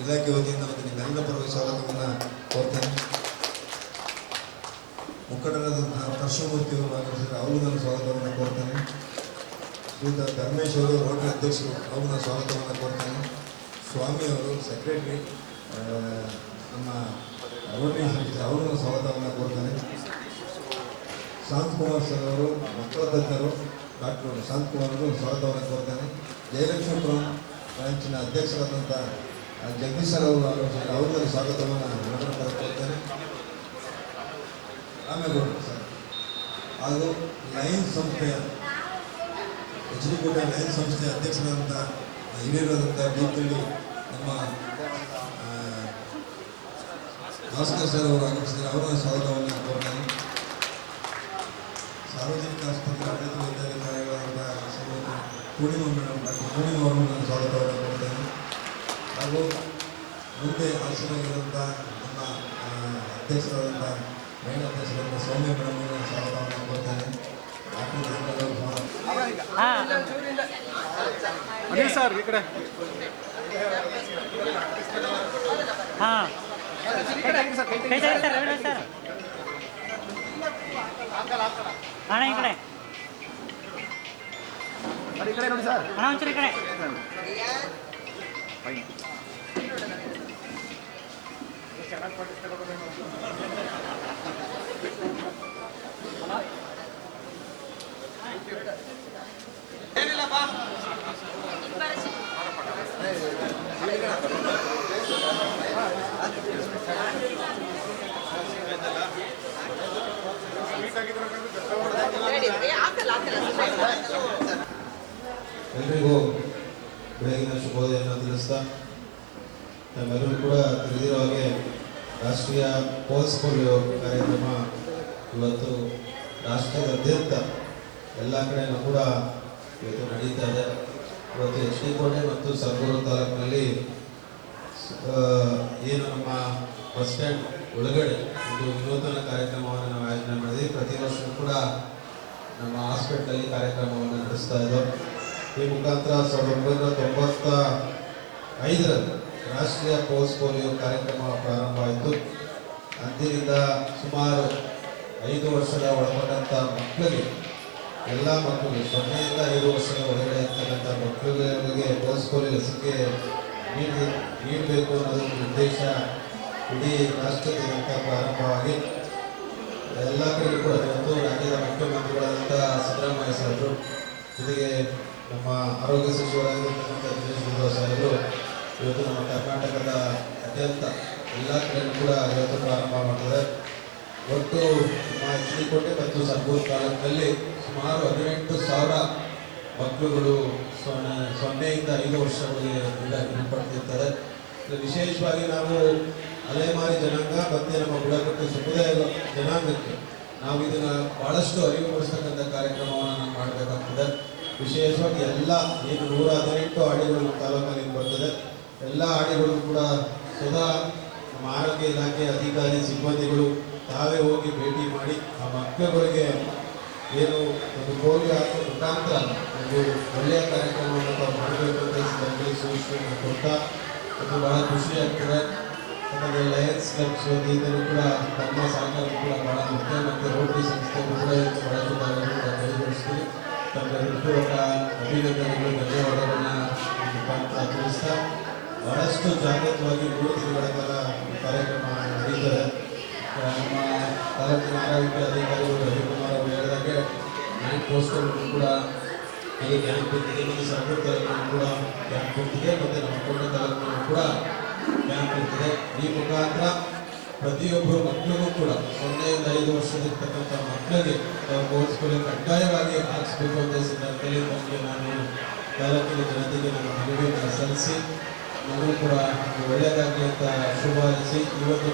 ಇಲಾಖೆ ವತಿಯಿಂದ ಮತ್ತು ನಿಮ್ಮೆಲ್ಲರ ಪರವಾಗಿ ಸ್ವಾಗತವನ್ನು ಕೋರ್ತೇನೆ. ಮುಖಂಡರಾದಂತಹ ಕೃಷ್ಣಮೂರ್ತಿ ಅವರು ಆಗಮಿಸಿದರೆ ಅವರು ನನ್ನ ಸ್ವಾಗತವನ್ನು ಕೋರ್ತೇನೆ. ಶ್ರೀ ಧರ್ಮೇಶ್ ಅವರು ರೋಟರಿ ಅಧ್ಯಕ್ಷರು ಅವರು ನನ್ನ ಸ್ವಾಗತವನ್ನು ಕೋರ್ತೇನೆ. ಸ್ವಾಮಿ ಅವರು ಸೆಕ್ರೆಟರಿ ನಮ್ಮ ರೋಟರಿ ಸಂಸ್ಥೆ ಅವರು ನನ್ನ ಸ್ವಾಗತವನ್ನು ಕೋರ್ತೇನೆ. ಶಾಂತಕುಮಾರ್ ಸರ್ ಅವರು ಮಕ್ಕಳ ತಜ್ಞರು ಡಾಕ್ಟರ್ ಶಾಂತಕುಮಾರ್ ಅವರು ಸ್ವಾಗತವನ್ನು ಕೋರ್ತೇನೆ. ಜಯಲಕ್ಷ್ಮಿ ಬ್ರಾಂಚಿನ ಅಧ್ಯಕ್ಷರಾದಂಥ ಜಗದೀಶ್ ಸರ್ ಅವರು ನನ್ನ ಸ್ವಾಗತವನ್ನು ಪರ ಆಮೇಲೆ ಸರ್. ಹಾಗೂ ಲೈನ್ ಸಂಸ್ಥೆಯ ಎಚ್ ಲೈನ್ ಸಂಸ್ಥೆಯ ಅಧ್ಯಕ್ಷರಾದಂಥ ಹಿರಿಯರಾದಂಥ ಡಿ ತಿಳಿ ನಮ್ಮ ಭಾಸ್ಕರ್ ಸರ್ ಅವರು ಆಗಮಿಸಿದ್ದಾರೆ. ಅವರ ಸ್ವಾಗತವನ್ನು ಕೋರ್ತೇನೆ ಸಾರ್ವಜನಿಕ ಆಸ್ಪತ್ರೆ ಆಡಳಿತ ಪೂರ್ಣಿಮಾ ಮೇಡಮ್ ಡಾಕ್ಟರ್ ಪೂರ್ಣಿಮಾ ಅವರನ್ನು ನಾನು ಸ್ವಾಗತವನ್ನು ಹಾಗೂ ಮುಂದೆ ಆಸೀನರಾಗಿರುವಂಥ ನಮ್ಮ ಅಧ್ಯಕ್ಷರಾದಂಥ ಮಹಿಳಾ ಅಧ್ಯಕ್ಷರಾದಂಥ ಸೌಮ್ಯ ಮೇಡಮ್ ಸ್ವಾಗತವನ್ನು ಸ್ವಾಗತ ಸರ್ ಈ ಕಡೆ. ಹಾ. ಸರ್ ಅಣ್ಣ ಈ ಕಡೆ. ಈ ಕಡೆ ನೋಡಿ ಸರ್. ಅಣ್ಣ ಒಂಚೂರು ಈ ಕಡೆ. ಫೈನ್. ಎಲ್ರಿಗೂ ಬೆಳಗಿನ ಶುಭೋದಯವನ್ನು ತಿಳಿಸ್ತಾ ನಮ್ಮೆಲ್ಲರೂ ಕೂಡ ತಿಳಿದಿರೋ ಹಾಗೆ ರಾಷ್ಟ್ರೀಯ ಪೋಲ್ಸ್ ಪೋಲಿಯೋ ಕಾರ್ಯಕ್ರಮ ಇವತ್ತು ರಾಷ್ಟ್ರದಾದ್ಯಂತ ಎಲ್ಲ ಕಡೆನೂ ಕೂಡ ಇವತ್ತು ನಡೀತಾ ಇದೆ. ಇವತ್ತು ಎಚ್ ಡಿ ಕೋಟೆ ಮತ್ತು ಸರ್ಗೂರು ತಾಲೂಕಿನಲ್ಲಿ ಏನು ನಮ್ಮ ಬಸ್ ಸ್ಟ್ಯಾಂಡ್ ಒಳಗಡೆ ಒಂದು ವಿನೂತನ ಕಾರ್ಯಕ್ರಮವನ್ನು ನಾವು ಆಯೋಜನೆ ಮಾಡಿದ್ವಿ. ಪ್ರತಿ ವರ್ಷವೂ ಕೂಡ ನಮ್ಮ ಹಾಸ್ಪಿಟ್ಲಲ್ಲಿ ಕಾರ್ಯಕ್ರಮವನ್ನು ನಡೆಸ್ತಾ ಇದ್ದೋ ಈ ಮುಖಾಂತರ ಸಾವಿರದ ಒಂಬೈನೂರ ತೊಂಬತ್ತ ಐದರಲ್ಲಿ ರಾಷ್ಟ್ರೀಯ ಪೋಲ್ಸ್ ಪೋಲಿಯೋ ಕಾರ್ಯಕ್ರಮ ಪ್ರಾರಂಭ ಆಯಿತು. ಅಂದಿನಿಂದ ಸುಮಾರು ಐದು ವರ್ಷದ ಒಳಪಟ್ಟಂಥ ಮಕ್ಕಳಿಗೆ, ಎಲ್ಲ ಮಕ್ಕಳಿಗೆ, ಸೊನ್ನೆಯಿಂದ ಐದು ವರ್ಷದ ಒಳಗಡೆ ಇರ್ತಕ್ಕಂಥ ಮಕ್ಕಳಿಗೆ ಪೋಲ್ಸ್ ಪೋಲಿಯೋ ಲಸಿಕೆ ನೀಡಿ, ನೀಡಬೇಕು ಅನ್ನೋದು ಉದ್ದೇಶ ಇಡೀ ರಾಷ್ಟ್ರದಾದ್ಯಂತ ಪ್ರಾರಂಭವಾಗಿ ಎಲ್ಲ ಕಡೆಗೂ ಕೂಡ ಇವತ್ತು ರಾಜ್ಯದ ಮುಖ್ಯಮಂತ್ರಿಗಳಾದಂಥ ಸಿದ್ದರಾಮಯ್ಯ ಸಾಹೇಬರು ಜೊತೆಗೆ ನಮ್ಮ ಆರೋಗ್ಯ ಸಚಿವರಾಗಿರ್ತಕ್ಕಂಥ ದಿನೇಶ್ ಗುಂಡೂರಾವ್ ಸಾಹೇಬರು ಇವತ್ತು ನಮ್ಮ ಕರ್ನಾಟಕದ ಅತ್ಯಂತ ಎಲ್ಲ ಕಡೆ ಕೂಡ ಇವತ್ತು ಪ್ರಾರಂಭ ಮಾಡ್ತದೆ. ಒಟ್ಟು ಎಚ್ ಕೋಟೆ ಮತ್ತು ಸರ್ಗೂರು ತಾಲೂಕಿನಲ್ಲಿ ಸುಮಾರು ಹದಿನೆಂಟು ಸಾವಿರ ಮಕ್ಕಳುಗಳು ಸೊನ್ನೆ, ಸೊನ್ನೆಯಿಂದ ಐದು ವರ್ಷಗಳಿಗೆ ಇಡಲ್ಪಡ್ತಿರ್ತಾರೆ ಇದು ವಿಶೇಷವಾಗಿ ನಾವು ಅಲೆಮಾರಿ ಜನಾಂಗ ಮತ್ತು ನಮ್ಮ ಬುಡಕಟ್ಟು ಸಮುದಾಯ ಜನಾಂಗಕ್ಕೆ ನಾವು ಇದನ್ನ ಬಹಳಷ್ಟು ಅರಿವು ಮೂಡಿಸ್ತಕ್ಕಂಥ ಕಾರ್ಯಕ್ರಮವನ್ನು ನಾವು ಮಾಡಬೇಕಾಗ್ತದೆ. ವಿಶೇಷವಾಗಿ ಎಲ್ಲ, ಏನು ನೂರ ಹದಿನೆಂಟು ನಮ್ಮ ತಾಲೂಕಲ್ಲಿ ಬರ್ತದೆ. ಎಲ್ಲ ಆಡಿಗಳು ಕೂಡ ಸದಾ ನಮ್ಮ ಆರೋಗ್ಯ ಇಲಾಖೆ ಅಧಿಕಾರಿ ಸಿಬ್ಬಂದಿಗಳು ತಾವೇ ಹೋಗಿ ಭೇಟಿ ಮಾಡಿ ಆ ಮಕ್ಕಳುಗಳಿಗೆ ಏನು ಒಂದು ಪೋಲಿಯೋ ಆಗೋ ಮುಖಾಂತರ ಒಂದು ಒಳ್ಳೆಯ ಕಾರ್ಯಕ್ರಮವನ್ನು ತಾವು ಮಾಡಬೇಕು ಅಂತ ಈ ಸಂದರ್ಭದಲ್ಲಿ ಸೂಚನೆಯನ್ನು ಕೊಡ್ತಾ ಅದು ಬಹಳ ಖುಷಿ ಆಗ್ತದೆ. ಯಾಕಂದರೆ ಲಯನ್ಸ್ ಕ್ಲಬ್ ಸೋದಿಯಿಂದಲೂ ಕೂಡ, ತಮ್ಮ ಸಹಕಾರ ಕೂಡ ಬಹಳ ಮುಖ್ಯ. ಮತ್ತು ರೋಟರಿ ಸಂಸ್ಥೆ ಕೂಡ ಕಾರ್ಯಗಳನ್ನು ಕೈಗೊಳಿಸ್ತೀವಿ ತಮ್ಮ ಹೃತ್ಪೂರ್ವಕ ಅಭಿನಂದನೆಗಳು ಬಹಳಷ್ಟು ಜಾಗೃತವಾಗಿ ಮೂರು ತಿಂಗಳ ಕಾರ್ಯಕ್ರಮ ನಡೀತದೆ ನಮ್ಮ ತಾಲೂಕಿನ ಆರೋಗ್ಯ ಅಧಿಕಾರಿಗಳು ರವಿಕುಮಾರ್ ಅವರು ಹೇಳಿದಾಗೆ ಬ್ಯಾಂಕ್ ಪೋಸ್ಟ್ಗಳನ್ನು ಕೂಡ ಈ ಕ್ಯಾಂಪ್ ಇರ್ತಿದೆ ಮತ್ತು ಸರ್ಕೂರು ಕೂಡ ಕ್ಯಾಂಪ್ ಇರ್ತಿದೆ ಮತ್ತು ನಮ್ಮ ಕೋಟೆ ತಾಲೂಕಿನಲ್ಲೂ ಕೂಡ ಕ್ಯಾಂಪ್ ಇರ್ತದೆ ಈ ಮುಖಾಂತರ ಪ್ರತಿಯೊಬ್ಬರು ಮಕ್ಕಳಿಗೂ ಕೂಡ ಸೊನ್ನೆಯಿಂದ ಐದು ವರ್ಷದಿರ್ತಕ್ಕಂಥ ಮಕ್ಕಳಿಗೆ ಕೋರ್ಸ್ಗಳು ಕಡ್ಡಾಯವಾಗಿ ಹಾಕಿಸ್ಬೇಕು ಅಂತ ಸಂದರ್ಭದಲ್ಲಿ ನಾನು ತಾಲೂಕಿನ ಜನತೆಗೆ ನಾನು ಮನವಿಯನ್ನು ಸಲ್ಲಿಸಿ ನನಗೂ ಕೂಡ ಒಳ್ಳೆಯದಾಗಲಿ ಅಂತ ಶುಭ ಹಾರೈಸಿ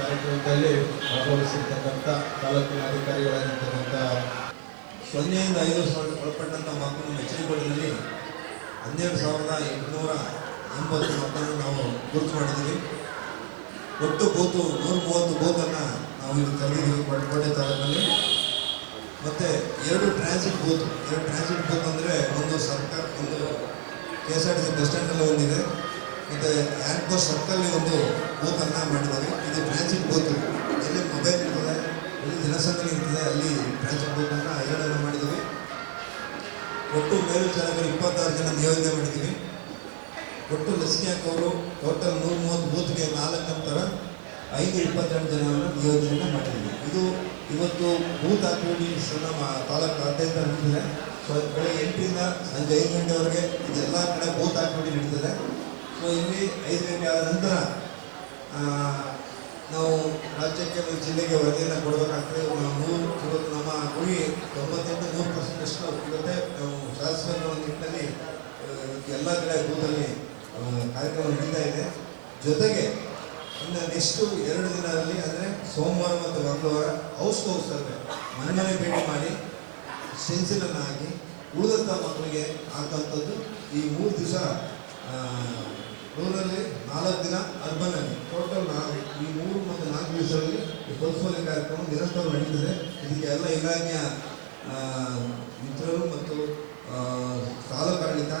ಕಾರ್ಯಕ್ರಮದಲ್ಲಿ ಭಾಗವಹಿಸಿರ್ತಕ್ಕಂಥ ತಾಲೂಕಿನ ಅಧಿಕಾರಿಗಳಾಗಿರ್ತಕ್ಕಂಥ ಸೊನ್ನೆಯಿಂದ ಐದು ಸಾವಿರ ಒಳಪಟ್ಟಂಥ ಮಕ್ಕಳು ಮೆಚ್ಚರಿಕೊಳ್ಳದಲ್ಲಿ ಹನ್ನೆರಡು ಸಾವಿರದ ಎಂಟುನೂರ ಎಂಬತ್ತು ಮಕ್ಕಳನ್ನು ನಾವು ಗುರುತು ಮಾಡಿದ್ದೀವಿ. ಒಟ್ಟು ಬೂತು ನೂರ ಮೂವತ್ತು ಬೂತನ್ನು ನಾವು ಇಲ್ಲಿ ತಂದಿದ್ದೀವಿ ಕೋಟೆ ತಾಲೂಕಿನಲ್ಲಿ ಮತ್ತು ಎರಡು ಟ್ರಾನ್ಸಿಟ್ ಬೂತ್ ಎರಡು ಟ್ರಾನ್ಸಿಟ್ ಬೂತ್ ಅಂದರೆ ಒಂದು ಸರ್ಕಾರ, ಒಂದು K S R T C bus ಸ್ಟ್ಯಾಂಡಲ್ಲಿ ಒಂದಿದೆ. ಮತ್ತು ಆ್ಯಂಕೋ ಸರ್ಕಲ್ ಒಂದು ಬೂತನ್ನು ಮಾಡಿದ್ದಾರೆ. ಇದು ಟ್ರಾನ್ಸಿಟ್ ಬೂತ್ ಎಲ್ಲಿ ಮೊಬೈಲ್ ಇರ್ತದೆ, ಎಲ್ಲಿ ಜನಸಂಖ್ಯೆ ಇರ್ತದೆ, ಅಲ್ಲಿ ಟ್ರಾನ್ಸಿಟ್ ಬೂತನ್ನು ಎರಡನ್ನು ಮಾಡಿದ್ದೀವಿ. ಒಟ್ಟು ಮೇಲ್ವಿಚಾರಕರು ಇಪ್ಪತ್ತಾರು ಜನ ನಿಯೋಜನೆ ಮಾಡಿದ್ದೀವಿ. ಒಟ್ಟು ಲಸಿಕೆ ಹಾಕೋರು ಟೋಟಲ್ ನೂರ ಮೂವತ್ತು ಬೂತ್ಗೆ ನಾಲ್ಕು ಅಂತರ ಐದು ಇಪ್ಪತ್ತೆರಡು ಜನವನ್ನು ನಿಯೋಜನೆ ಮಾಡಿದ್ದೀವಿ. ಇದು ಇವತ್ತು ಬೂತ್ ಆಕ್ಟಿವಿಟೀಸ್ ನಮ್ಮ ತಾಲೂಕು ಅಧ್ಯಯನ ನಿಂತಿದೆ ಸೊ, ಬೆಳಗ್ಗೆ ಎಂಟರಿಂದ ಸಂಜೆ ಐದು ಗಂಟೆವರೆಗೆ ಇದೆಲ್ಲ ಕಡೆ ಬೂತ್ ಆಕ್ಟಿವಿಟಿ ನಡೀತದೆ. ಸೊ ಇಲ್ಲಿ ಐದು ಗಂಟೆ ಆದ ನಂತರ ನಾವು ರಾಜ್ಯಕ್ಕೆ ಮತ್ತು ಜಿಲ್ಲೆಗೆ ವರದಿಯನ್ನು ಕೊಡಬೇಕಾಗ್ತದೆ. ಮೂರು ಇವತ್ತು ನಮ್ಮ ಗುರಿ ತೊಂಬತ್ತೆಂಟು ನೂರು ಪರ್ಸೆಂಟ್ ಅಷ್ಟು ಇರುತ್ತೆ. ನಾವು ಒಂದು ನಿಟ್ಟಿನಲ್ಲಿ ಎಲ್ಲ ಕಡೆ ಬೂತಲ್ಲಿ ಕಾರ್ಯಕ್ರಮ ನಡೀತಾ ಇದೆ. ಜೊತೆಗೆ, ಇನ್ನು ನೆಕ್ಸ್ಟು ಎರಡು ದಿನದಲ್ಲಿ ಅಂದರೆ ಸೋಮವಾರ ಮತ್ತು ಮಂಗಳವಾರ ಹೌಸ್ ಹೌಸ್ ಸರ್ವೆ ಮನೆ ಮನೆ ಭೇಟಿ ಮಾಡಿ ಸೆನ್ಸಿಲನ್ನು ಹಾಕಿ ಉಳಿದಂಥ ಮಕ್ಕಳಿಗೆ ಹಾಕುವಂಥದ್ದು ಈ ಮೂರು ದಿವಸ ರೂರಲ್ಲಿ ನಾಲ್ಕು ದಿನ ಅರ್ಬನಲ್ಲಿ. ಟೋಟಲ್ ನಾಲ್ಕು ಈ ಮೂರು ಮತ್ತು ನಾಲ್ಕು ದಿವಸದಲ್ಲಿ ಈ ಪಲ್ಸ್ಪಲ್ಯ ಕಾರ್ಯಕ್ರಮ ನಿರಂತರ ನಡೀತದೆ. ಇದಕ್ಕೆ ಎಲ್ಲ ಇಲಾಖೆಯ ಮಿತ್ರರು ಮತ್ತು ತಾಲೂಕು ಆಡಳಿತ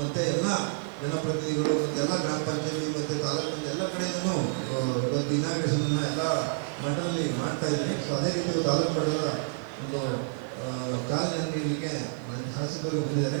ಮತ್ತು ಎಲ್ಲ ಜನಪ್ರತಿನಿಧಿಗಳು ಮತ್ತು ಎಲ್ಲ ಗ್ರಾಮ ಪಂಚಾಯತಿ ಮತ್ತು ತಾಲೂಕಿನ ಎಲ್ಲ ಕಡೆಯಿಂದನೂ ಆ, ಇವತ್ತು ಇನಾಗ್ರೇಷನ್ ಎಲ್ಲ ಮಟ್ಟದಲ್ಲಿ ಮಾಡ್ತಾ ಇದ್ದೀನಿ ಸೊ ಅದೇ ರೀತಿ ತಾಲೂಕು ಮಟ್ಟದ ಒಂದು ಚಾಲನೆ ನೀಡಲಿಕ್ಕೆ ಶಾಸಕರು ಬಂದಿದ್ದಾರೆ.